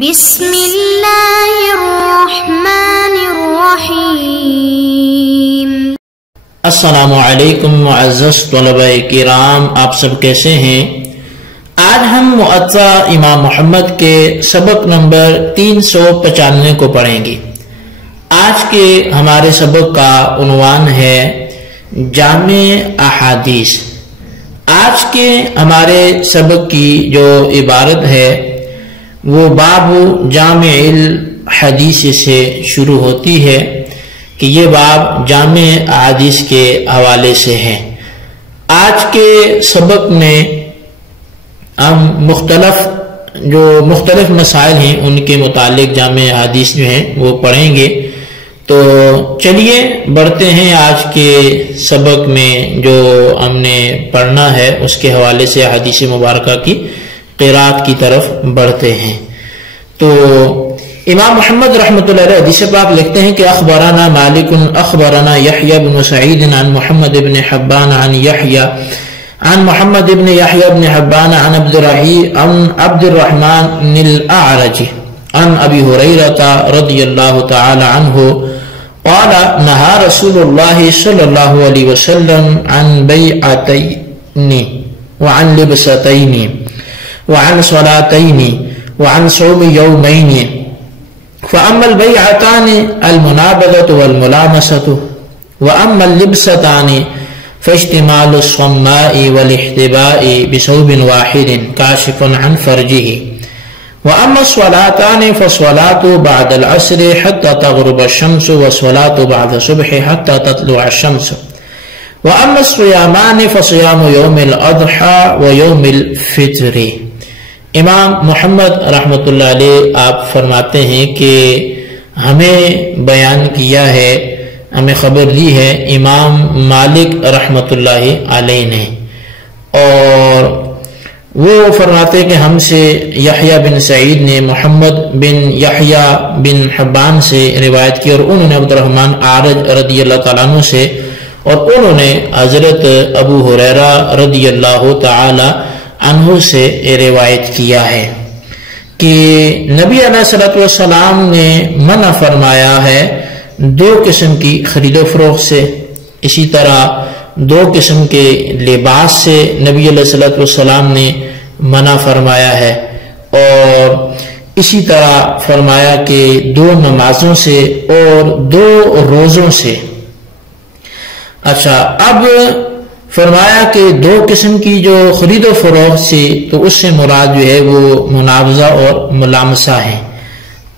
بسم اللہ الرحمن الرحیم۔ السلام علیکم معزز طلبہ کرام، آپ سب کیسے ہیں؟ آج ہم معطا امام محمد کے سبق نمبر 395 کو پڑھیں گے۔ آج کے ہمارے سبق کا عنوان ہے جامع احادیث۔ آج کے ہمارے سبق کی جو عبارت ہے وہ باب جامع الحدیث سے شروع ہوتی ہے کہ یہ باب جامع احادیث کے حوالے سے ہے۔ آج کے سبق میں ہم مختلف مسائل ہیں ان کے متعلق جامع احادیث جو ہیں وہ پڑھیں گے۔ تو چلیے بڑھتے ہیں آج کے سبق میں جو ہم نے پڑھنا ہے اس کے حوالے سے احادیث مبارکہ کی قرات کی طرف بڑھتے ہیں۔ تو امام محمد رحمۃ اللہ علیہ حدیث پاک لکھتے ہیں کہ اخبرنا مالک اخبرنا یحییٰ بن سعید عن محمد بن حبان عن یحییٰ عن محمد بن یحییٰ بن حبان عن عبد الرحمن الاعرج عن ابی ہریرہ رضی اللہ تعالی عنہ قال نہى رسول اللہ صلی اللہ علیہ وسلم عن بیعتین وعن لبستین وعن صلاتین وعن صوم یومین فأما البیعتان المنابذة والملامسة وأما اللبستان فاجتمال الصماء والاحتباء بثوب واحد كاشف عن فرجه وأما الصلاتان فالصلاة بعد العصر حتى تغرب الشمس والصلاة بعد الصبح حتى تطلع الشمس وأما الصيامان فصيام يوم الأضحى ويوم الفطر۔ امام محمد رحمۃ اللہ علیہ آپ فرماتے ہیں کہ ہمیں بیان کیا ہے، ہمیں خبر دی ہے امام مالک رحمۃ اللہ علیہ نے، اور وہ فرماتے ہیں کہ ہم سے یحییٰ بن سعید نے محمد بن یحییٰ بن حبان سے روایت کی، اور انہوں نے عبد الرحمن اعرج رضی اللہ تعالیٰ عنہ سے، اور انہوں نے حضرت ابو ہریرہ رضی اللہ تعالی عنہ سے روایت کیا ہے کہ نبی علیہ الصلوۃ والسلام نے منع فرمایا ہے دو قسم کی خرید و فروخت سے، اسی طرح دو قسم کے لباس سے نبی علیہ الصلوۃ والسلام نے منع فرمایا ہے، اور اسی طرح فرمایا کہ دو نمازوں سے اور دو روزوں سے۔ اچھا، اب فرمایا کہ دو قسم کی جو خرید و فروخت سے، تو اس سے مراد جو ہے وہ مناوضہ اور ملامسہ ہیں،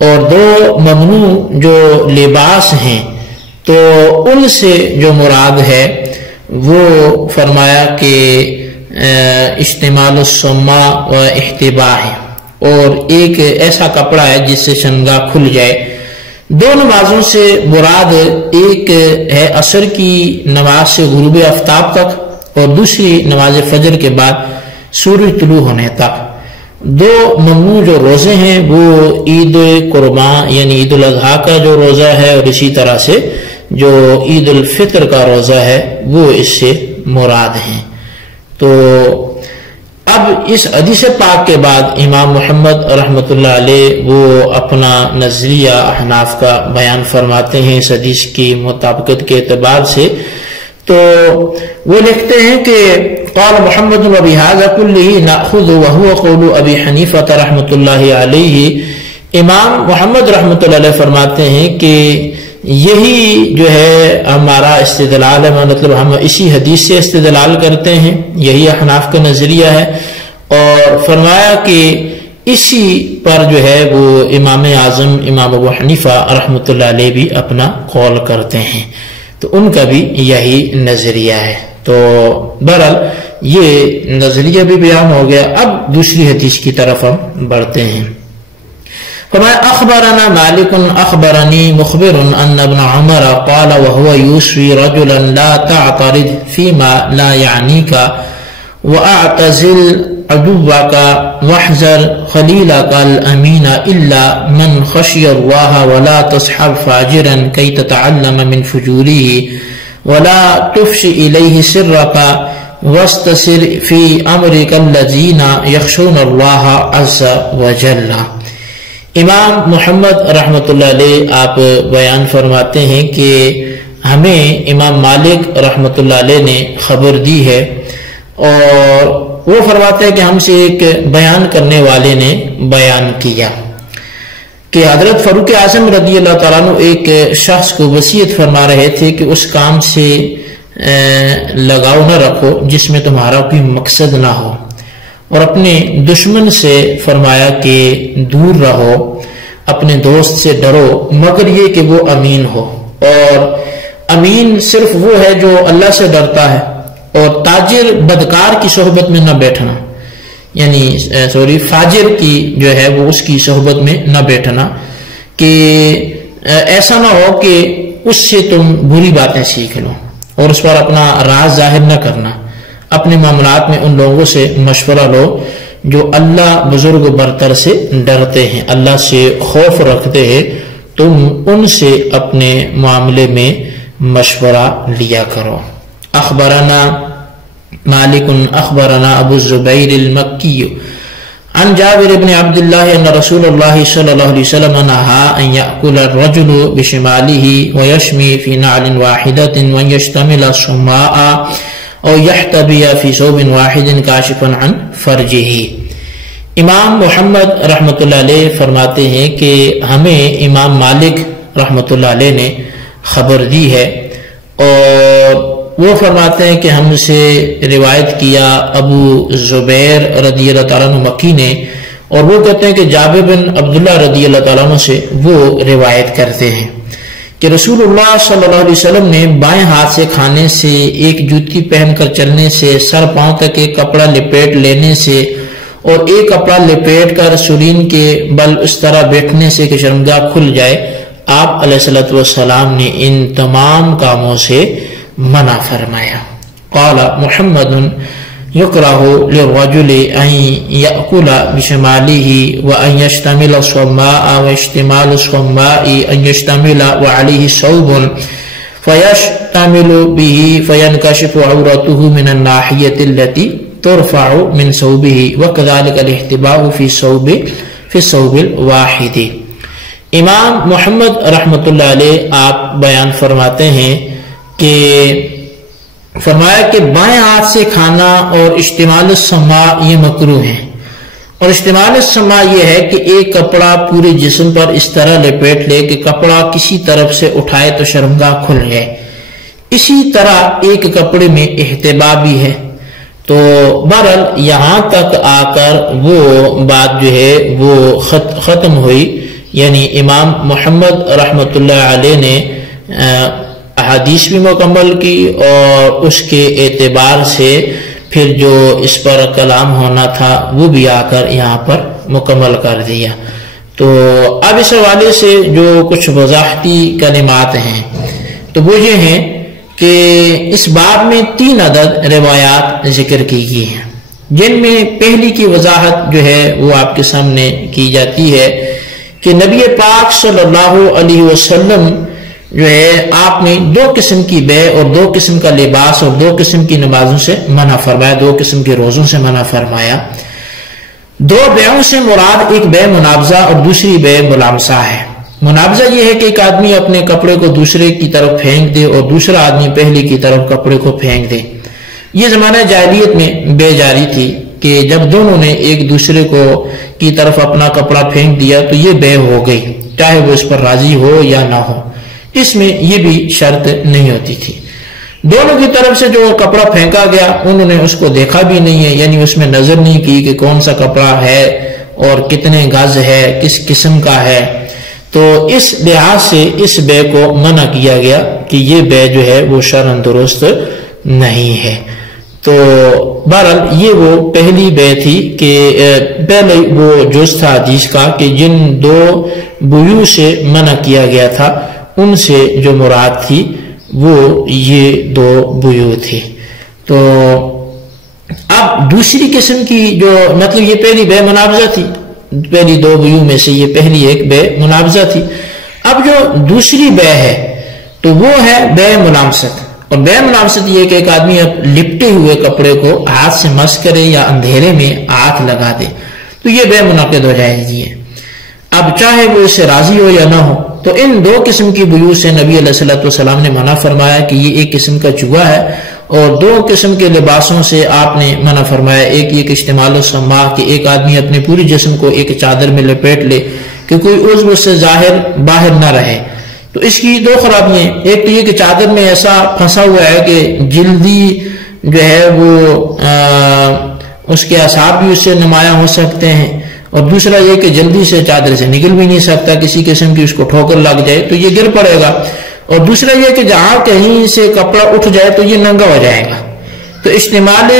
اور دو ممنوع جو لباس ہیں تو ان سے جو مراد ہے وہ فرمایا کہ اشتمال الصما و احتباء ہے، اور ایک ایسا کپڑا ہے جس سے شنگا کھل جائے۔ دو نمازوں سے مراد ایک ہے عصر کی نماز سے غروب آفتاب تک، اور دوسری نماز فجر کے بعد سورج طلوع ہونے تک۔ دو ممنوع جو روزے ہیں وہ عید قربان یعنی عید الاضحیٰ کا جو روزہ ہے، اور اسی طرح سے جو عید الفطر کا روزہ ہے وہ اس سے مراد ہیں۔ تو اب اس حدیث پاک کے بعد امام محمد رحمۃ اللہ علیہ وہ اپنا نظریہ احناف کا بیان فرماتے ہیں اس حدیث کی مطابقت کے اعتبار سے۔ تو وہ لکھتے ہیں کہ قال محمد وبهذا كله ناخذ وهو قول ابی حنیفہ رحمۃ اللہ علیہ۔ امام محمد رحمۃ اللہ علیہ فرماتے ہیں کہ یہی جو ہے ہمارا استدلال ہے، مطلب ہم اسی حدیث سے استدلال کرتے ہیں، یہی احناف کا نظریہ ہے، اور فرمایا کہ اسی پر جو ہے وہ امام اعظم امام ابو حنیفہ رحمۃ اللہ علیہ بھی اپنا قول کرتے ہیں، تو ان کا بھی یہی نظریہ ہے۔ تو بہرحال یہ نظریہ بھی بیان ہو گیا۔ اب دوسری حدیث کی طرف ہم بڑھتے ہیں۔ فرمایا اخبرنا مالک اخبرنی مخبر ان ابن عمر قال وهو يوصي رجلا لا تعترض فيما لا يعنيك واعتزل عدوك واحذر خليلك الامين الا من خشي الله ولا تصحب فاجرا كي تتعلم من فجوره ولا تفش اليه سرك واستسر في امرك الذين يخشون الله عز وجل۔ امام محمد رحمۃ اللہ علیہ آپ بیان فرماتے ہیں کہ ہمیں امام مالک رحمۃ اللہ علیہ نے خبر دی ہے، اور وہ فرماتے ہیں کہ ہم سے ایک بیان کرنے والے نے بیان کیا کہ حضرت فاروق اعظم رضی اللہ تعالیٰ عنہ ایک شخص کو وصیت فرما رہے تھے کہ اس کام سے لگاؤ نہ رکھو جس میں تمہارا کوئی مقصد نہ ہو، اور اپنے دشمن سے فرمایا کہ دور رہو، اپنے دوست سے ڈرو مگر یہ کہ وہ امین ہو، اور امین صرف وہ ہے جو اللہ سے ڈرتا ہے، اور تاجر بدکار کی صحبت میں نہ بیٹھنا، یعنی فاجر کی جو ہے وہ اس کی صحبت میں نہ بیٹھنا، کہ ایسا نہ ہو کہ اس سے تم بری باتیں سیکھ لو، اور اس پر اپنا راز ظاہر نہ کرنا۔ اپنے معاملات میں ان لوگوں سے مشورہ لو جو اللہ بزرگ برتر سے ڈرتے ہیں، اللہ سے خوف رکھتے ہیں، تم ان سے اپنے معاملے میں مشورہ لیا کرو۔ اخبرنا مالک اخبرنا ابو الزبیر المکی عن جابر بن عبد اللہ ان رسول اللہ صلی اللہ علیہ وسلم نہا ان یأکل الرجل بشماله ویشمی فی نعل واحدۃ ویشتمل الصماء او یحتبی فی ثوب واحد کاشفا عن فرجہ۔ امام محمد رحمۃ اللہ علیہ فرماتے ہیں کہ ہمیں امام مالک رحمۃ اللہ علیہ نے خبر دی ہے، اور وہ فرماتے ہیں کہ ہم سے روایت کیا ابو زبیر رضی اللہ تعالیٰ عنہ مکی نے، اور وہ کہتے ہیں کہ جابر بن عبداللہ رضی اللہ تعالیٰ عنہ سے وہ روایت کرتے ہیں کہ رسول اللہ صلی اللہ علیہ وسلم نے بائیں ہاتھ سے کھانے سے، ایک جوتی پہن کر چلنے سے، سر پاؤں تک ایک کپڑا لپیٹ لینے سے، اور ایک کپڑا لپیٹ کر سرین کے بل اس طرح بیٹھنے سے کہ شرمگاہ کھل جائے، آپ علیہ الصلوۃ والسلام نے ان تمام کاموں سے منع فرمایا۔ قال محمد یکرہ للرجل ان یأکل بشمالہ وان یشتمل الصماء واشتمال الصماء ان یشتمل وعلیہ ثوب فیشتمل به فینکشف عورته من الناحیة التي ترفع من ثوبه وكذلك الاحتباء في الثوب الواحد۔ امام محمد رحمۃ اللہ علیہ آپ بیان فرماتے ہیں کہ فرمایا کہ بائیں ہاتھ سے کھانا اور اشتمال السماء یہ مکروہ ہے، اور اشتمال السماء یہ ہے کہ ایک کپڑا پورے جسم پر اس طرح لپیٹ لے کہ کپڑا کسی طرف سے اٹھائے تو شرمگاہ کھل جائے، اسی طرح ایک کپڑے میں احتباء بھی ہے۔ تو بہرحال یہاں تک آ کر وہ بات جو ہے وہ ختم ہوئی، یعنی امام محمد رحمۃ اللہ علیہ نے احادیث بھی مکمل کی، اور اس کے اعتبار سے پھر جو اس پر کلام ہونا تھا وہ بھی آ کر یہاں پر مکمل کر دیا۔ تو اب اس حوالے سے جو کچھ وضاحتی کلمات ہیں تو وہ یہ ہیں کہ اس باب میں 3 عدد روایات ذکر کی گئی ہیں، جن میں پہلی کی وضاحت جو ہے وہ آپ کے سامنے کی جاتی ہے کہ نبی پاک صلی اللہ علیہ وسلم جو ہے آپ نے 2 قسم کی بے اور 2 قسم کا لباس اور 2 قسم کی نمازوں سے منع فرمایا، 2 قسم کے روزوں سے منع فرمایا۔ 2 بیعوں سے مراد ایک بے منابضہ اور دوسری بے ملامسہ ہے۔ منابضہ یہ ہے کہ ایک آدمی اپنے کپڑے کو دوسرے کی طرف پھینک دے اور دوسرا آدمی پہلے کی طرف کپڑے کو پھینک دے۔ یہ زمانہ جاہلیت میں بے جاری تھی کہ جب دونوں نے ایک دوسرے کو کی طرف اپنا کپڑا پھینک دیا تو یہ بے ہو گئی، چاہے وہ اس پر راضی ہو یا نہ ہو، اس میں یہ بھی شرط نہیں ہوتی تھی۔ دونوں کی طرف سے جو کپڑا پھینکا گیا انہوں نے اس کو دیکھا بھی نہیں ہے، یعنی اس میں نظر نہیں کی کہ کون سا کپڑا ہے اور کتنے گز ہے، کس قسم کا ہے، تو اس لحاظ سے اس بے کو منع کیا گیا کہ یہ بے جو ہے وہ شرعاً درست نہیں ہے۔ تو بہرحال یہ وہ پہلی بے تھی کہ پہلے وہ جز تھا حدیث کا کہ جن 2 بیوع سے منع کیا گیا تھا ان سے جو مراد تھی وہ یہ 2 بیوع تھی۔ تو اب دوسری قسم کی جو مطلب یہ پہلی بے منابضہ تھی، پہلی 2 بیوع میں سے یہ پہلی ایک بے منابضہ تھی۔ اب جو دوسری بے ہے تو وہ ہے بے ملامست، اور بے ملامست یہ کہ ایک آدمی اب لپٹے ہوئے کپڑے کو ہاتھ سے مس کرے یا اندھیرے میں ہاتھ لگا دے تو یہ بے منعقد ہو جائے گی۔ اب چاہے وہ اس سے راضی ہو یا نہ ہو. تو ان دو قسم کی بیوت سے نبی علیہ الصلوۃ والسلام نے منع فرمایا کہ یہ ایک قسم کا جوا ہے، اور دو قسم کے لباسوں سے آپ نے منع فرمایا. ایک یہ کہ اشتمال السماع، کہ ایک آدمی اپنے پوری جسم کو ایک چادر میں لپیٹ لے کہ کوئی عضو سے باہر نہ رہے. تو اس کی دو خرابیاں، ایک تو یہ کہ چادر میں ایسا پھنسا ہوا ہے کہ جلدی جو ہے وہ اس کے اعصاب بھی اس سے نمایاں ہو سکتے ہیں، اور دوسرا یہ کہ جلدی سے چادر سے نکل بھی نہیں سکتا، کسی قسم کی اس کو ٹھوکر لگ جائے تو یہ گر پڑے گا. اور دوسرا یہ کہ جہاں کہیں سے کپڑا اٹھ جائے تو یہ ننگا ہو جائے گا. تو استعمال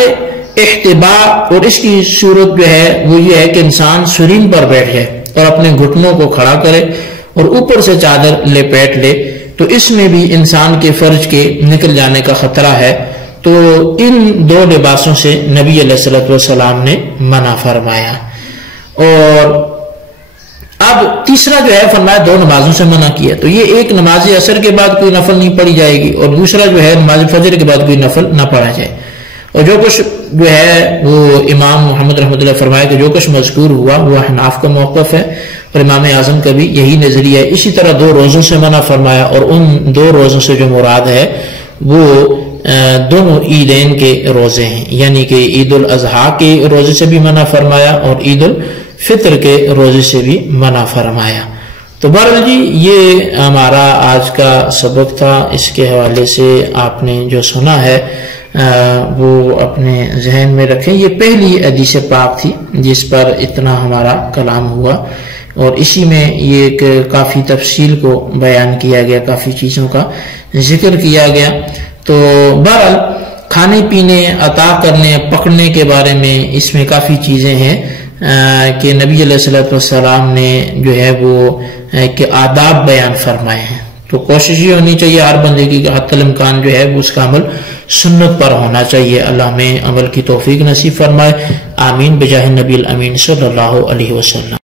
احتباء اور اس کی صورت جو ہے وہ یہ ہے کہ انسان سرین پر بیٹھ جائے اور اپنے گھٹنوں کو کھڑا کرے اور اوپر سے چادر لپیٹ لے، تو اس میں بھی انسان کے فرج کے نکل جانے کا خطرہ ہے. تو ان دو لباسوں سے نبی علیہ الصلوۃ والسلام نے منع فرمایا. اور اب تیسرا جو ہے فرمایا دو نمازوں سے منع کیا. تو یہ ایک نماز عصر کے بعد کوئی نفل نہیں پڑھی جائے گی، اور دوسرا جو ہے نماز فجر کے بعد کوئی نفل نہ پڑھا جائے. اور جو کچھ جو ہے وہ امام محمد رحمۃ اللہ فرمایا کہ جو کچھ مذکور ہوا وہ احناف کا موقف ہے، اور امام اعظم کا بھی یہی نظریہ ہے. اسی طرح دو روزوں سے منع فرمایا، اور ان دو روزوں سے جو مراد ہے وہ دونوں عیدین کے روزے ہیں، یعنی کہ عید الاضحیٰ کے روزے سے بھی منع فرمایا اور عید الفطر کے روزے سے بھی منع فرمایا. تو بہرحال جی یہ ہمارا آج کا سبق تھا. اس کے حوالے سے آپ نے جو سنا ہے وہ اپنے ذہن میں رکھیں. یہ پہلی حدیث پاک تھی جس پر اتنا ہمارا کلام ہوا، اور اسی میں یہ ایک کافی تفصیل کو بیان کیا گیا، کافی چیزوں کا ذکر کیا گیا. تو بہرحال کھانے پینے، عطا کرنے، پکڑنے کے بارے میں اس میں کافی چیزیں ہیں کہ نبی علیہ الصلوۃ والسلام نے جو ہے وہ کہ آداب بیان فرمائے ہیں. تو کوشش یہ ہونی چاہیے ہر بندے کی کہ حتی الامکان جو ہے اس کا عمل سنت پر ہونا چاہیے. اللہ ہمیں عمل کی توفیق نصیب فرمائے. آمین بجاہ نبی الامین صلی اللہ علیہ وسلم.